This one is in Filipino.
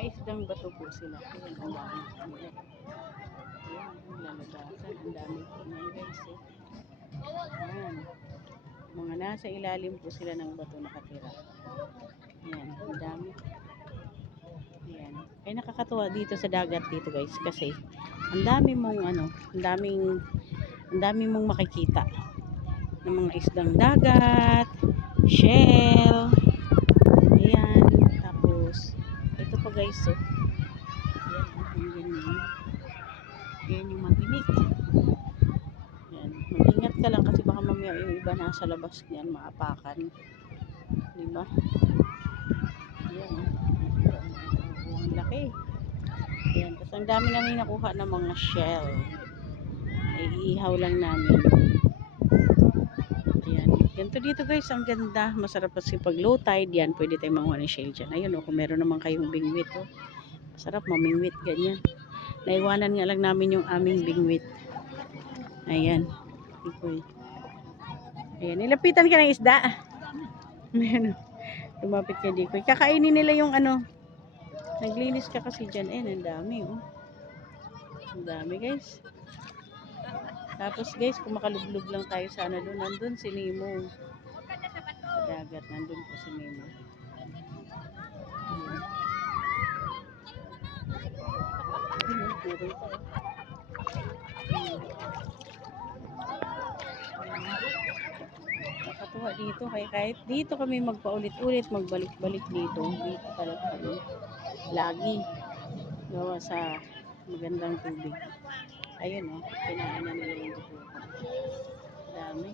Mga isdang bato po sila. Ayan, ang dami po nila. Ayan, lalagasan. Ang dami po niyan guys. Ayan. Mga nasa ilalim po sila ng bato nakatira. Ayan, ang dami. Ayan. Ay nakakatuwa dito sa dagat dito guys kasi ang dami mong ang dami mong makikita ng mga isdang dagat, shell. Ayan, tapos ito pa guys, so ayan, yan yung matinik. Ayan, mag-ingat ka lang kasi baka mamaya yung iba nasa labas niyan maapakan, diba? Ayan, ang laki. Ayan, tapos ang dami namin nakuha ng mga shell. Iihaw lang namin. Ayan, ganito dito guys, ang ganda. Masarap kasi pag low tide yan, pwede tayo manguha ng shell dyan. Ayun o, kung meron naman kayong bingwit o. Masarap mamingwit, ganyan. Naiwanan nga lang namin yung aming bingwit. Ayan. Ayan, nilapitan ka ng isda. Ayan, lumapit ka dito. Kakainin nila yung naglinis ka kasi dyan. Ayan, ang dami oh. Ang dami guys. Tapos guys, kung makalublog lang tayo sana doon, nandun si Nemo. Sa dagat, nandun po si Nemo. Meron pa eh. Nakatuwa dito, kaya kahit dito kami magpaulit-ulit, magbalik-balik dito talaga kami lagi gawa sa magandang tubig. Ayun oh, kinain na nila yung buko. Dami.